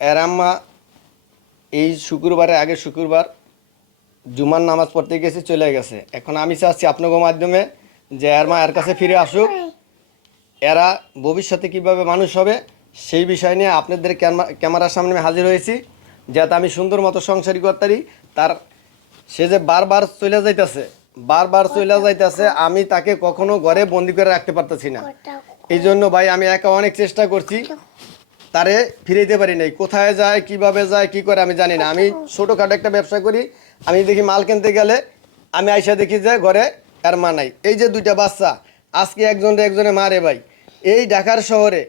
এর আম্মা এই শুক্রবারে আগে শুক্রবার জুমার নামাজ পড়তে গেছে চলে গেছে। এখন আমি চাচ্ছি আপনাদের মাধ্যমে যে এর মা এর কাছে ফিরে আসুক। এরা ভবিষ্যতে কীভাবে মানুষ হবে সেই বিষয় নিয়ে আপনাদের ক্যামা- ক্যামেরার সামনে আমি হাজির হয়েছি। যাতে আমি সুন্দর মতো সংসারী করতারি তার সে যে বারবার চলে যাইতেছে বারবার চলে যাইতেছে আমি তাকে কখনো ঘরে বন্দি করে রাখতে পারতেছি না। এই জন্য ভাই আমি একা অনেক চেষ্টা করছি। তারে ফিরে দিতে পারি নাই। কোথায় যায়, কীভাবে যায়, কি করে, আমি জানি না। আমি ছোটোখাটো একটা ব্যবসা করি, আমি দেখি মাল কিনতে গেলে আমি আইসা দেখি যে ঘরে আর মা নাই। এই যে দুইটা বাচ্চা, আজকে একজন একজনে মারে ভাই। এই ঢাকার শহরে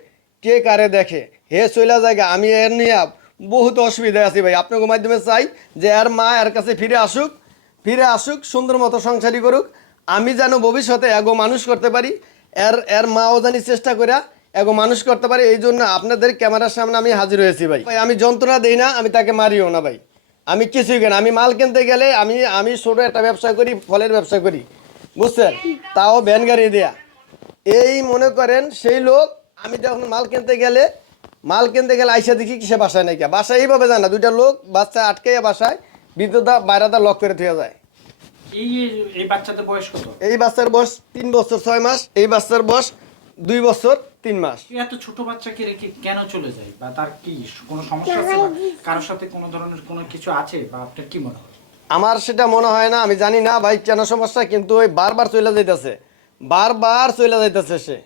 কে কারে দেখে? হে চইলা জায়গা, আমি এর নিয়ে বহুত অসুবিধায় আছি ভাই। আপনাকে মাধ্যমে চাই যে এর মা এর কাছে ফিরে আসুক ফিরে আসুক, সুন্দর মতো সংসারী করুক। আমি যেন ভবিষ্যতে এগো মানুষ করতে পারি, এর এর মাও জানি চেষ্টা করে এগো মানুষ করতে পারে এই জন্য আপনাদের ক্যামেরার সামনে আমি হাজির হয়েছি ভাই। ভাই আমি যন্ত্রণা দেই না আমি তাকে মারিও না ভাই। আমি কিছুই কেন আমি মাল কিনতে গেলে আমি আমি ছোটো একটা ব্যবসা করি ফলের ব্যবসা করি। বুঝছেন? তাও ভ্যান গাড়ি দেয়া। এই মনে করেন সেই লোক আমি যখন মাল কিনতে গেলে মাল কিনতে গেলে আইসা দেখি কিসে বাসায় নাকি বাসায় এইভাবে যায় না দুইটা লোক বাচ্চা আটকাইয়া বাসায় বিদ্যুৎ বাইরাদা লক করে থুয়ে যায়। এই এই বাচ্চাদের বয়স কত? এই বাচ্চার বয়স তিন বছর ছয় মাস। এই বাচ্চার বয়স দুই বছর তিন মাস। এত ছোট বাচ্চাকে রেখে কেন চলে যায় বা তার কি কোনো সমস্যা আছে? বা কারোর সাথে কোনো ধরনের কোনো কিছু আছে? বা আপনার কি মনে হয়? আমার সেটা মনে হয় না আমি জানি না ভাই কেন সমস্যা কিন্তু ওই বারবার চলে যাইতেছে। বারবার চলে যাইতেছে সে।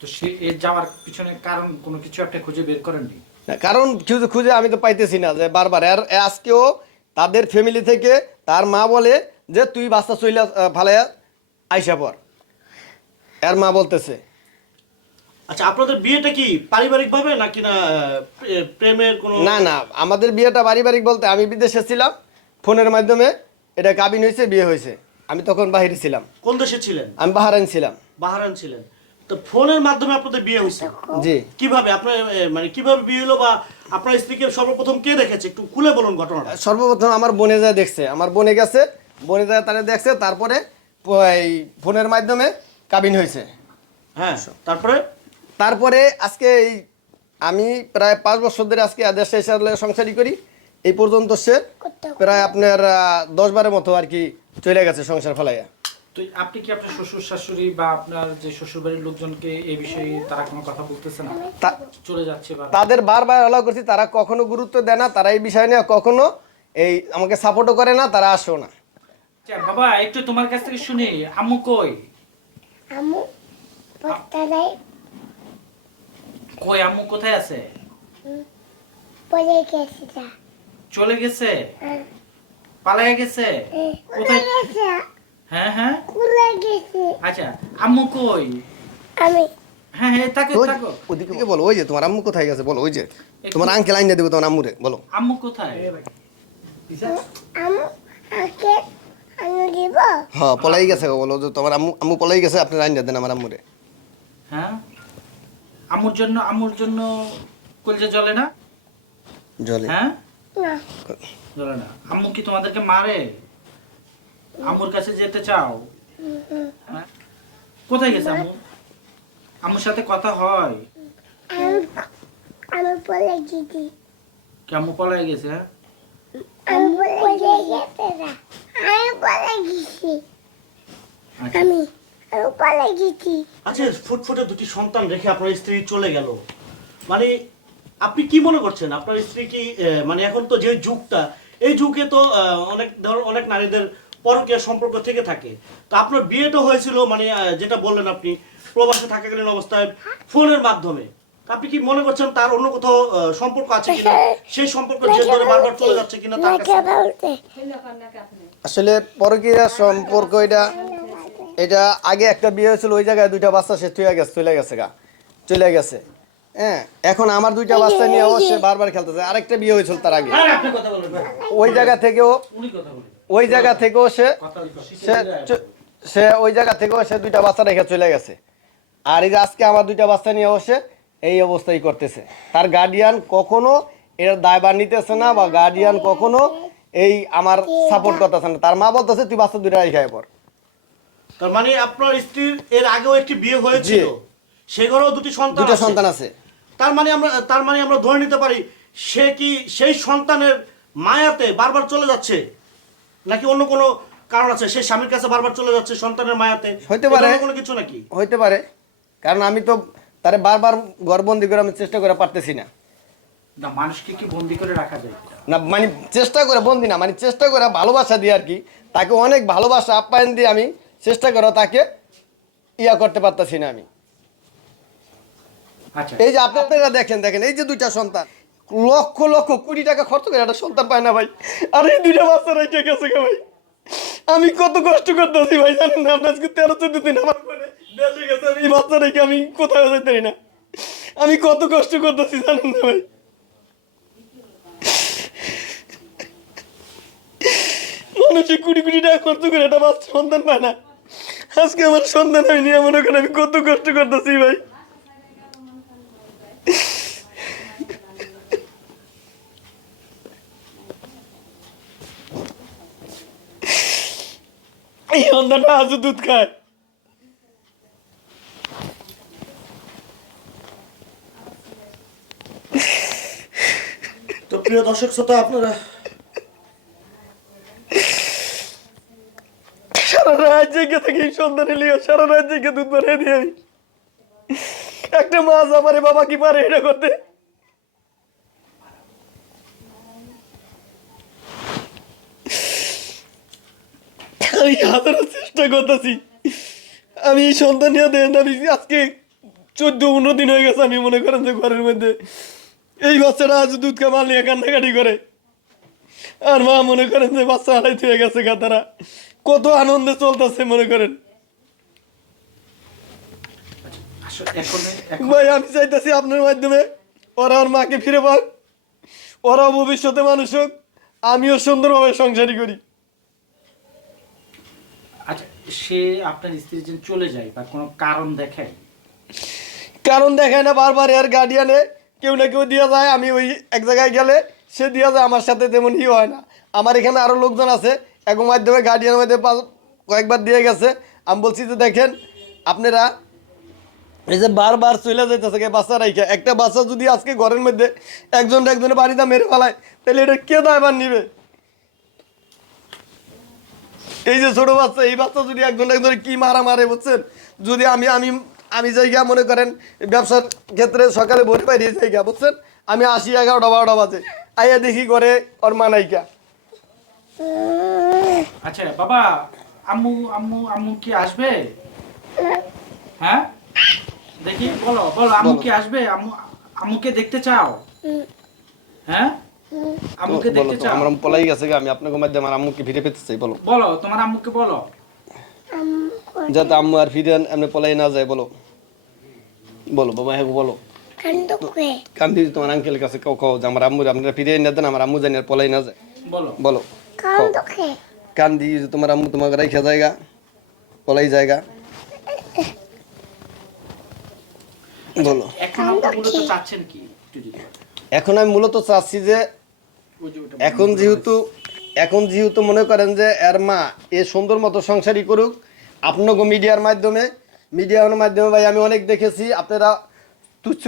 তো সে এর যাওয়ার পিছনে কারণ কোনো কিছু একটা খুঁজে বের করেননি? না, কারণ খুঁজে খুঁজে আমি তো পাইতেছি না যে বারবার। আর আজকেও তাদের ফ্যামিলি থেকে তার মা বলে যে তুই বাচ্চা চইলা ফালাইয়া আইসা পর এর মা বলতেছে। আচ্ছা আপনাদের বিয়েটা কি পারিবারিক ভাবে নাকি না প্রেমের কোনো না না আমাদের বিয়েটা পারিবারিক বলতে আমি বিদেশে ছিলাম ফোনের মাধ্যমে এটা কাবিন হয়েছে বিয়ে হয়েছে। আমি তখন বাহিরে ছিলাম। কোন দেশে ছিলেন? আমি বাহারাইন ছিলাম। বাহারান ছিলেন। তো ফোনের মাধ্যমে আপনাদের বিয়ে হয়েছে? জি। কীভাবে? আপনার মানে কীভাবে বিয়ে হলো বা আপনার স্ত্রীকে সর্বপ্রথম কে দেখেছে? একটু খুলে বলুন ঘটনাটা। সর্বপ্রথম আমার বোনে যা দেখছে। আমার বোনে গেছে বোনে যা তারা দেখছে তারপরে ফোনের মাধ্যমে কাবিন হয়েছে। হ্যাঁ তারপরে? তারপরে আজকে এই আমি প্রায় পাঁচ বছর ধরে আজকে দেশে এসে সংসারই করি। এই পর্যন্ত সে প্রায় আপনার দশ বারের মতো আর কি চলে গেছে সংসার ফেলাইয়া। তো আপনি কি আপনার শ্বশুর শাশুড়ি বা আপনার যে শ্বশুর বাড়ির লোকজনকে এই বিষয়ে তারা কোনো কথা বলতেছে না? চলে যাচ্ছে তাদের বারবার অ্যালাউ করছি তারা কখনো গুরুত্ব দেয় না তারা এই বিষয় নিয়ে কখনো এই আমাকে সাপোর্টও করে না তারা আসেও না। আচ্ছা, বাবা একটু তোমার কাছ থেকে শুনি। আম্মু কই? আমু কই আম্মু কোথায় আছে? পড়ে গেছে চলে গেছে? পালায় গেছে? কোথায়? গেছে। হ্যাঁ হ্যাঁ। কুলে গেছে। আচ্ছা আম্মু কই? আমি। হ্যাঁ হ্যাঁ ওদিকে বলো ওই যে তোমার আম্মু কোথায় গেছে? বলো ওই যে। তোমার আঙ্কেল আইনে দেবো তোমার আম্মুরে বলো। আম্মু কোথায়? হ্যাঁ পলাই গেছে বলো যে তোমার আম্মু আম্মু পলাই গেছে আপনি আইনে দেন আমার আম্মুরে। হ্যাঁ? আম্মুর জন্য আম্মুর জন্য কলজে জ্বলে না? জলে হ্যাঁ? না। জ্বলে না। আম্মু কি তোমাদেরকে মারে? আম্মুর কাছে যেতে চাও? হ্যাঁ? কোথায় গেছে আম্মু? আম্মুর সাথে কথা হয়। আমি পড়ে গেছি। কি আম্মু পলায় গেছে হ্যাঁ? আমি পড়ে গেছে না। আমি পড়ে গেছি আচ্ছা। আমি আমি পড়ে গেছি আচ্ছা ফুটফুটে দুটি সন্তান রেখে আপনার স্ত্রী চলে গেল। মানে আপনি কি মনে করছেন? আপনার স্ত্রী কি মানে এখন তো যে যুগটা এই যুগে তো আহ, অনেক ধর অনেক নারীদের পরকীয়া সম্পর্ক থেকে থাকে। তো আপনার বিয়েটা হয়েছিল মানে যেটা বললেন আপনি প্রবাসে থাকাকালীন অবস্থায় ফোনের মাধ্যমে। আপনি কি মনে করছেন তার অন্য কোথাও সম্পর্ক আছে কিনা? সেই সম্পর্ক যে ধরে বারবার চলে যাচ্ছে কিনা তার কাছে? আসলে পরকীয়া সম্পর্ক এটা এটা আগে একটা বিয়ে হয়েছিল ওই জায়গায় দুইটা বাচ্চা সে তুই গেছে চলে গেছে গা চলে গেছে। হ্যাঁ এখন আমার দুইটা বাচ্চা নিয়ে সে বারবার খেলতেছে। আরেকটা বিয়ে হয়েছিল তার আগে। হ্যাঁ। ওই জায়গা থেকেও ওই জায়গা থেকেও সে সে সে ওই জায়গা থেকেও সে দুইটা বাচ্চা রেখে চলে গেছে। আর এই যে আজকে আমার দুইটা বাচ্চা নিয়ে বসে এই অবস্থাই করতেছে। তার গার্ডিয়ান কখনো এর দায়ভার নিতেছে না বা গার্ডিয়ান কখনো এই আমার সাপোর্ট করতেছে না। তার মা বলতেছে তুই বাচ্চা দুইটা রেখে আয় পর। তার মানে আপনার স্ত্রীর এর আগেও একটি বিয়ে হয়েছিল। সে ঘরেও দুটি সন্তান দুটো সন্তান আছে। তার মানে আমরা তার মানে আমরা ধরে নিতে পারি সে কি সেই সন্তানের মায়াতে বারবার চলে যাচ্ছে? নাকি অন্য কোনো কারণ আছে? সে স্বামীর কাছে বারবার চলে যাচ্ছে সন্তানের মায়াতে? হইতে পারে। কোনো কিছু নাকি? হইতে পারে। কারণ আমি তো তারে বারবার গড়বন্দি করে আমি চেষ্টা করে পারতেছি না। না মানুষকে কি বন্দি করে রাখা যায়? না মানে চেষ্টা করে বন্দি না মানে চেষ্টা করে ভালোবাসা দিয়ে আর কি তাকে অনেক ভালোবাসা আপ্যায়ন দিয়ে আমি চেষ্টা করে তাকে ইয়া করতে পারতেছি না আমি। আচ্ছা। এই যে আপনারা দেখেন দেখেন এই যে দুইটা সন্তান লক্ষ লক্ষ কোটি টাকা খরচ করে একটা সন্তান পায় না ভাই। আর এই দুইটা বাচ্চা রেখে গেছে ভাই। আমি কত কষ্ট করতেছি ভাই জানেন না আপনার আজকে তেরো চোদ্দ দিন আমার আমি বাচ্চা রেখে আমি কোথাও যেতে পারি না। আমি কত কষ্ট করতেছি জানেন না ভাই। মানুষে কুড়ি কোটি টাকা খরচ করে একটা বাচ্চা সন্তান পায় না। আজকে আমার সন্তান আমি নিয়ে মনে করেন আমি কত কষ্ট করতেছি ভাই। এই সন্তানটা আজও দুধ খায়। প্রিয় দর্শক শ্রোতা, আপনারা সারা রাত জেগে থেকে সন্তানে সারা রাত জেগে দুধ বানিয়ে আমি একটা মাছ বাবা কি পারে এটা করতে? আমি হাজারো চেষ্টা করতেছি। আমি সন্তান নিয়ে দেন আজকে চোদ্দ পনেরো দিন হয়ে গেছে, আমি মনে করেন যে ঘরের মধ্যে এই বাচ্চাটা আজ দুধ কামাল নিয়ে কান্নাকাটি করে। আর মা মনে করেন যে বাচ্চা হারাই হয়ে গেছে গা তারা। কত আনন্দে চলতেছে মনে করেন। এখন ভাই আমি চাইতেছি আপনার মাধ্যমে ওরা ওর মাকে ফিরে পাক। ওরাও ভবিষ্যতে মানুষ হোক আমিও সুন্দরভাবে সংসারী করি। আচ্ছা সে আপনার স্ত্রী চলে যায় বা কোনো কারণ দেখায় কারণ দেখায় না বারবার এর গার্ডিয়ানে কেউ না কেউ দিয়ে যায়, আমি ওই এক জায়গায় গেলে সে দিয়ে যায়, আমার সাথে তেমন ই হয় না। আমার এখানে আরও লোকজন আছে এক মাধ্যমে গার্ডিয়ানের মধ্যে কয়েকবার দিয়ে গেছে। আমি বলছি যে, দেখেন, আপনারা এই যে বারবার চলে যাইতেছে বাচ্চা রাইখা, একটা বাচ্চা যদি আজকে ঘরের মধ্যে একজন একজনের বাড়িতে মেরে ফেলায়, তাহলে এটা কে দায়বার নিবে? এই যে ছোট বাচ্চা, এই বাচ্চা যদি একজন একজনে কি মারা মারে বুঝছেন? যদি আমি আমি আমি জায়গা মনে করেন ব্যবসার ক্ষেত্রে সকালে ভোর পাইয়ে জায়গা বুঝছেন? আমি আসি এগারোটা বারোটা বাজে। আইয়া দেখি করে ওর মানাইকা আচ্ছা বাবা আম্মু আম্মু আম্মু কি আসবে? হ্যাঁ? দেখি বলো বলো আম্মু কি আসবে? আম্মু আম্মুকে দেখতে চাও? হ্যাঁ? আম্মুকে দেখতে চাও? আমার পলাই গেছে আমি আপনাকে মাধ্যমে আমার আম্মুকে ফিরে পেতে চাই বলো। বলো তোমার আম্মুকে বলো। যাতে আম্মু আর ফিরে এমনি পলাই না যায় বলো। বলো বাবা হ্যাঁ বলো। কান্দি তোমার আঙ্কেলের কাছে কাউ কাউ যে আমার আম্মু আপনারা ফিরে না দেন আমার আম্মু জানি আর পলাই না যায়। বলো। বলো কান্দি যে তোমার আম্মু তোমাকে রাইখা জায়গা পলাই জায়গা। বলো। এখন আমি মূলত চাচ্ছি যে এখন যেহেতু এখন যেহেতু মনে করেন যে এর মা এ সুন্দর মতো সংসারই করুক আপনাকে মিডিয়ার মাধ্যমে মিডিয়ার মাধ্যমে ভাই আমি অনেক দেখেছি আপনারা তুচ্ছ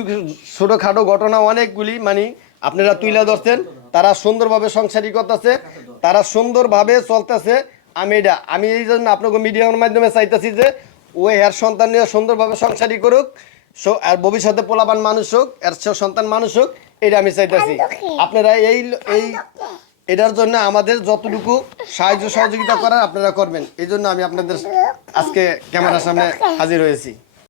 ছোটোখাটো ঘটনা অনেকগুলি মানে আপনারা তুলে ধরছেন তারা সুন্দরভাবে সংসারী করতেছে তারা সুন্দরভাবে চলতেছে আমি এটা আমি এই জন্য আপনাকে মিডিয়ার মাধ্যমে চাইতেছি যে ও এর সন্তান নিয়ে সুন্দরভাবে সংসারী করুক আর ভবিষ্যতে পোলাবান মানুষ হোক এর সন্তান মানুষ হোক এটা আমি চাইতেছি। আপনারা এই এই এটার জন্য আমাদের যতটুকু সাহায্য সহযোগিতা করার আপনারা করবেন, এই জন্য আমি আপনাদের আজকে ক্যামেরার সামনে হাজির হয়েছি।